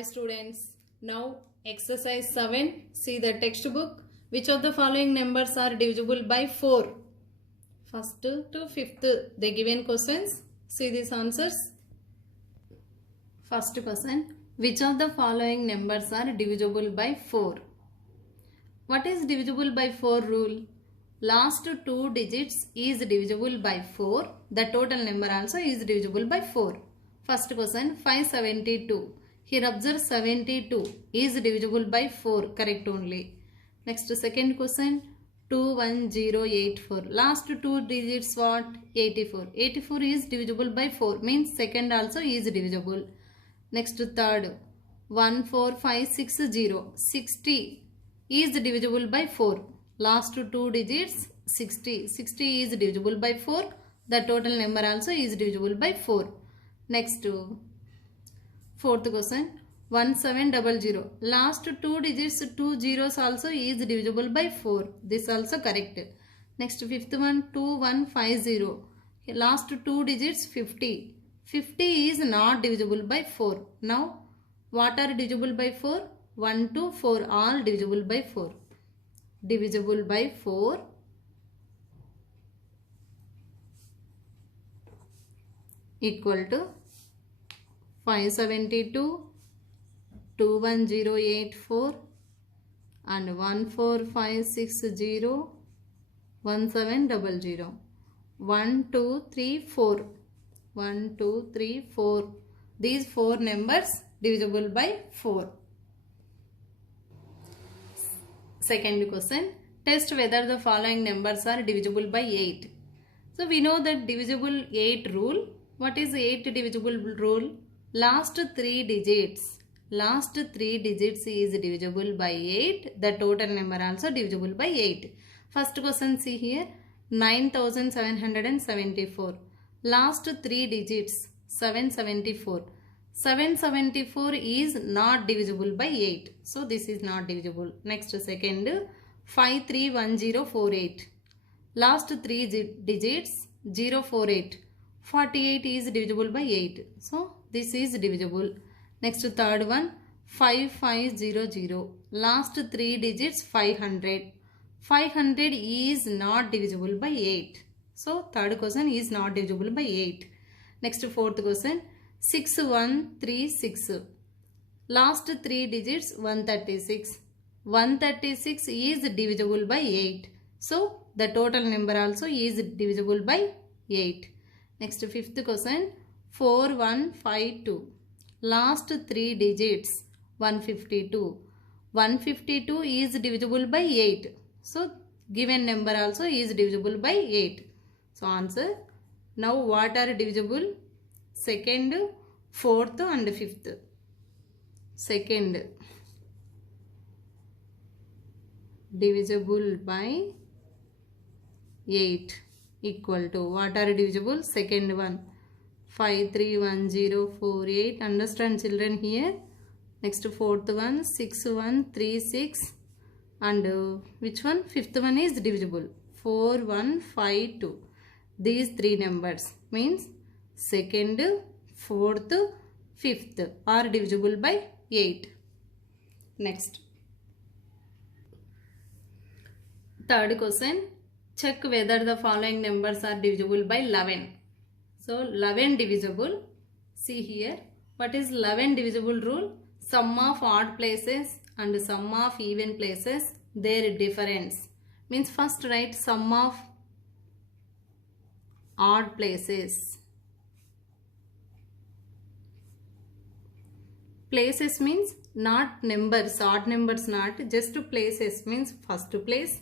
Hi students, now exercise 7, see the textbook. Which of the following numbers are divisible by 4? First to fifth, they given questions. See these answers. First question, which of the following numbers are divisible by 4? What is divisible by 4 rule? Last two digits is divisible by 4. The total number also is divisible by 4. First question, 572. Here observe 72 is divisible by 4. Correct only. Next second question, 21084. Last two digits what? 84. 84 is divisible by 4. Means second also is divisible. Next third, 14560. 60 is divisible by 4. Last two digits 60. 60 is divisible by 4. The total number also is divisible by 4. Next fourth question, 1700. Last two digits 2 zeros also is divisible by 4. This also correct. Next fifth one, 2150. Last two digits 50. 50 is not divisible by 4. Now what are divisible by 4? 1 to 4 all divisible by 4. Divisible by 4 equal to 572, 21084 and 14560, 1700. 1, 2, 3, 4. 1, 2, 3, 4. These 4 numbers divisible by 4. Second question, test whether the following numbers are divisible by 8. So we know that divisible 8 rule. What is 8 divisible rule? Last 3 digits is divisible by 8. The total number also divisible by 8. First question, see here, 9774. Last 3 digits 774. 774 is not divisible by 8. So this is not divisible. Next second, 531048. Last 3 digits 048. 48 is divisible by 8. So this is divisible. Next third one, 5500. Last 3 digits 500. 500 is not divisible by 8. So third question is not divisible by 8. Next fourth question, 6136. Last 3 digits 136. 136 is divisible by 8. So the total number also is divisible by 8. Next fifth question, 4152. Last 3 digits 152. 152 is divisible by 8. So given number also is divisible by 8. So answer. Now what are divisible? Second, fourth and fifth. Second, divisible by 8 equal to, what are divisible? Second one, 531048. Understand children here. Next fourth one, 6136 and which one? Fifth one is divisible, 4152. These 3 numbers means second, fourth, fifth are divisible by 8. Next third question, check whether the following numbers are divisible by 11. So 11 divisible. See here, what is 11 divisible rule? Sum of odd places and sum of even places, their difference. Means first write sum of odd places. Places means not numbers, odd numbers not, just places means first place,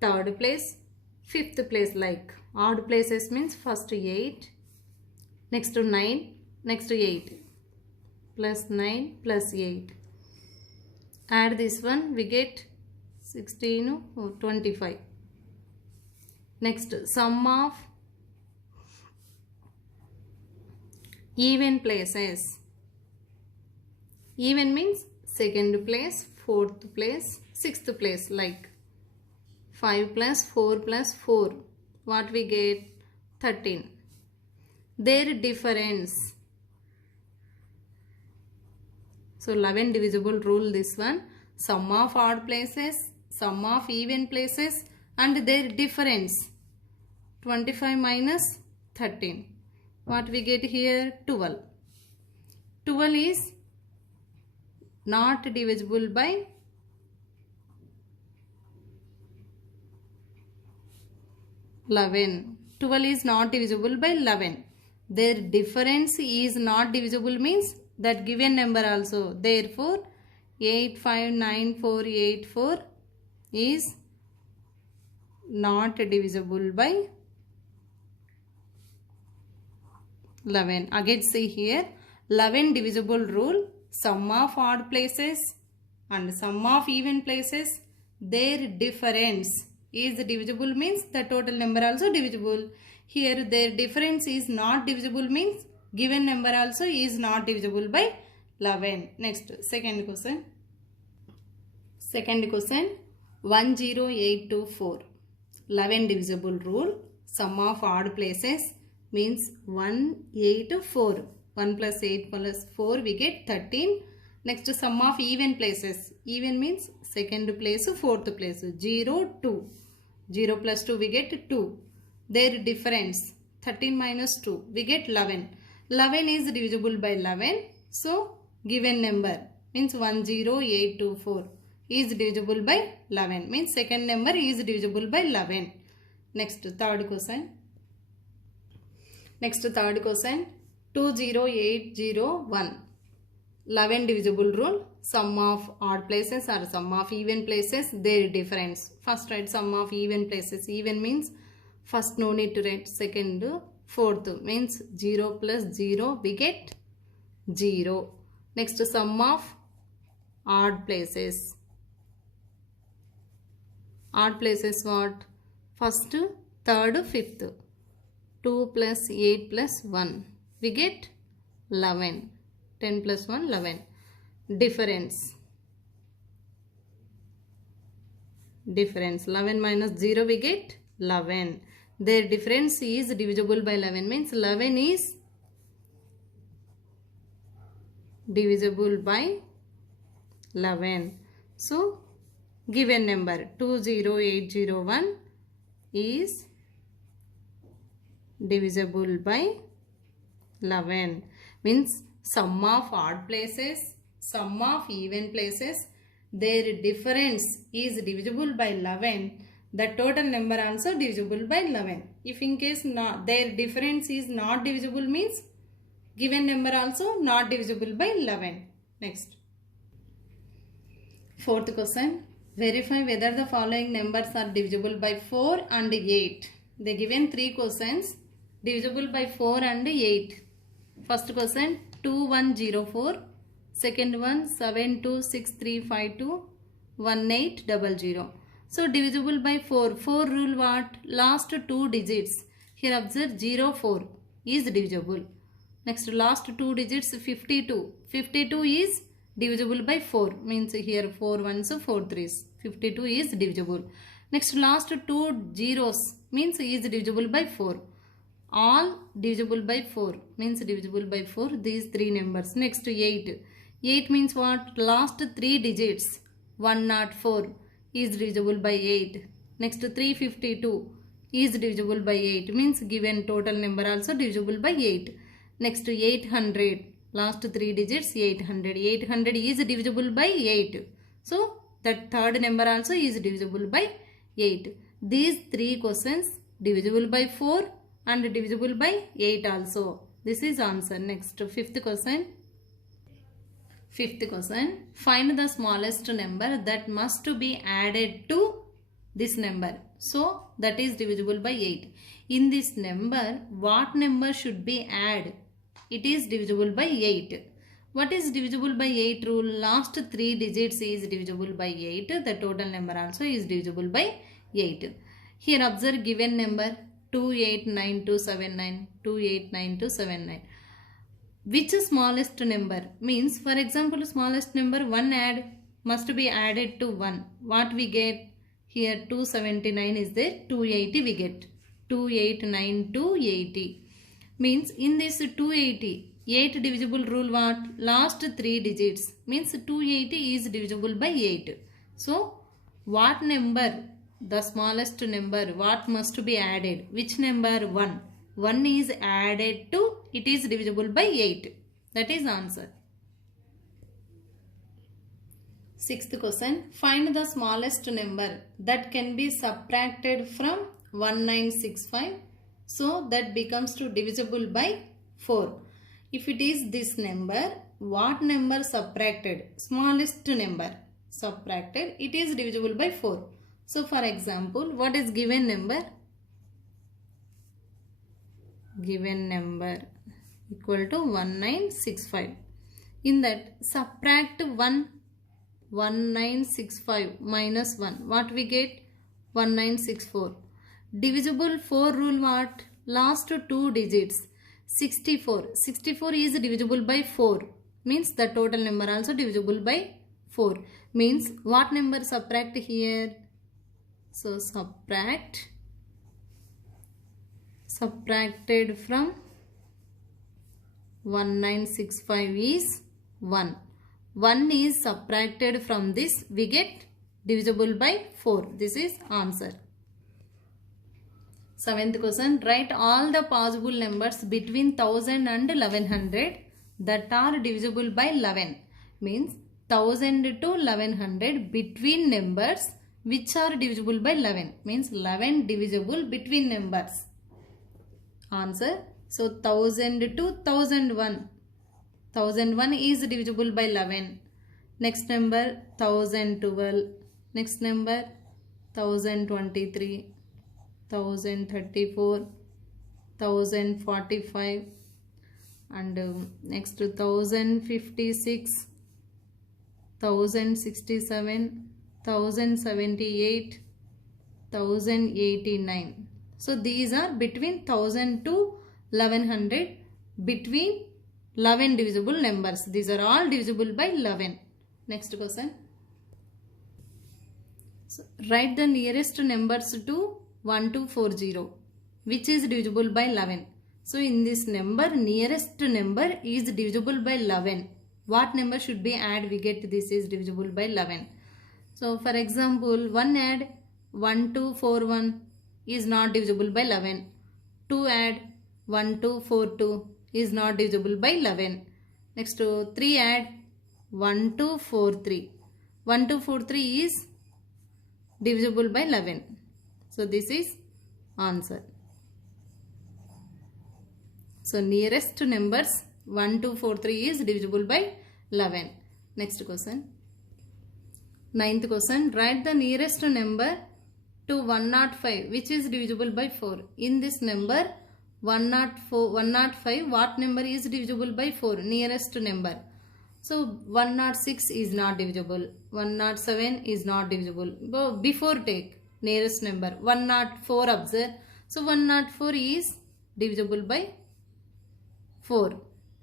third place, fifth place. Like odd places means first 8, next to 9, next to 8, plus 9 plus 8. Add this one, we get 16 or 25. Next, sum of even places. Even means second place, fourth place, sixth place. Like 5 plus 4 plus 4. What we get? 13. Their difference. So 11 divisible rule, this one. Sum of odd places, sum of even places and their difference. 25 minus 13. What we get here? 12. 12 is not divisible by 11. 12 is not divisible by 11. Their difference is not divisible means that given number also. Therefore, 859484 is not divisible by 11. Again see here, 11 divisible rule, sum of odd places and sum of even places, their difference is divisible means the total number also divisible. Here their difference is not divisible means given number also is not divisible by 11. Next, second question. Second question, 10824. 11 divisible rule, sum of odd places means 184. 1 plus 8 plus 4 we get 13. Next, sum of even places. Even means second place, fourth place. 0, 2. 0 plus 2 we get 2. Their difference 13 minus 2 we get 11. 11 is divisible by 11. So given number means 10824 is divisible by 11 means second number is divisible by 11. Next, third question. Next, third question, 20801. 11 divisible rule, sum of odd places or sum of even places, their difference. First write sum of even places. Even means first no need to write. Second, fourth means 0 plus 0 we get 0. Next, sum of odd places. Odd places what? First, third, fifth. 2 plus 8 plus 1 we get 11. 10 plus 1 11. Difference 11 minus 0 we get 11. Their difference is divisible by 11 means 11 is divisible by 11. So given number 20801 is divisible by 11 means sum of odd places, sum of even places, their difference is divisible by 11. The total number also divisible by 11. If in case not, their difference is not divisible means given number also not divisible by 11. Next. Fourth question. Verify whether the following numbers are divisible by 4 and 8. They given 3 questions. Divisible by 4 and 8. First question 2104. Second one 726352 1800. So divisible by 4. 4 rule what? Last 2 digits. Here observe 04 is divisible. Next last 2 digits 52. 52 is divisible by 4. Means here 4 ones 4 threes. 52 is divisible. Next last 2 zeros means is divisible by 4. All divisible by 4 means divisible by 4. These 3 numbers. Next 8. 8 means what? Last 3 digits. 104 is divisible by 8. Next 352 is divisible by 8 means given total number also divisible by 8. Next 800. Last 3 digits 800. 800 is divisible by 8. So that third number also is divisible by 8. These 3 questions divisible by 4 and divisible by 8 also. This is answer. Next, fifth question. Fifth question. Find the smallest number that must be added to this number. So that is divisible by 8. In this number, what number should be added? It is divisible by 8. What is divisible by 8 rule? Last 3 digits is divisible by 8. The total number also is divisible by 8. Here observe given number 289279. 289279. Which smallest number? Means for example smallest number 1 must be added to 1. What we get? Here 279 is there. 280 we get. 289280. Means in this 280 8 divisible rule what? Last 3 digits means 280 is divisible by 8. So what number, the smallest number, what must be added? Which number? 1. 1 is added to, it is divisible by 8. That is answer. Sixth question. Find the smallest number that can be subtracted from 1965 so that becomes to divisible by 4. If it is this number, what number subtracted? Smallest number subtracted, it is divisible by 4. So for example, what is given number? Given number equal to 1965. In that, subtract 1965 minus 1. What we get? 1964. Divisible 4 rule what? Last 2 digits. 64. 64 is divisible by 4. Means the total number also divisible by 4. Means what number subtract here? So subtracted from 1965 is 1. 1 is subtracted from this, we get divisible by 4. This is answer. Seventh question. Write all the possible numbers between 1000 and 1100 that are divisible by 11. Means 1000 to 1100 between numbers which are divisible by 11. Means 11 divisible between numbers. Answer. So 1000 to 1001. 1001 is divisible by 11. Next number 1012. Next number 1023. 1034, 1045 and next 1056, 1067, 1078, 1089. So these are between 1000 to 1100 between 11 divisible numbers. These are all divisible by 11. Next question. So write the nearest numbers to 1240 which is divisible by 11. So in this number, nearest number is divisible by 11. What number should be add? We get this is divisible by 11. So for example, 1 add 1241 is not divisible by 11. 2 add 1242 is not divisible by 11. Next 3 add 1243. 1243 is divisible by 11. So this is answer. So nearest numbers 1243 is divisible by 11. Next question. Ninth question. Write the nearest number to 105 which is divisible by 4. In this number 105, what number is divisible by 4? Nearest number. So 106 is not divisible. 107 is not divisible. Before take nearest number 104, observe. So 104 is divisible by 4.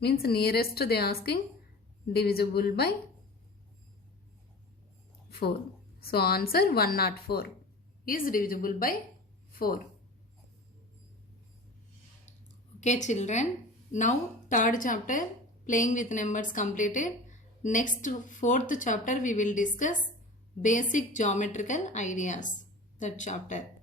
Means nearest they are asking divisible by 4. So answer 104 is divisible by 4. Okay children, now third chapter playing with numbers completed. Next fourth chapter we will discuss basic geometrical ideas. That chapter.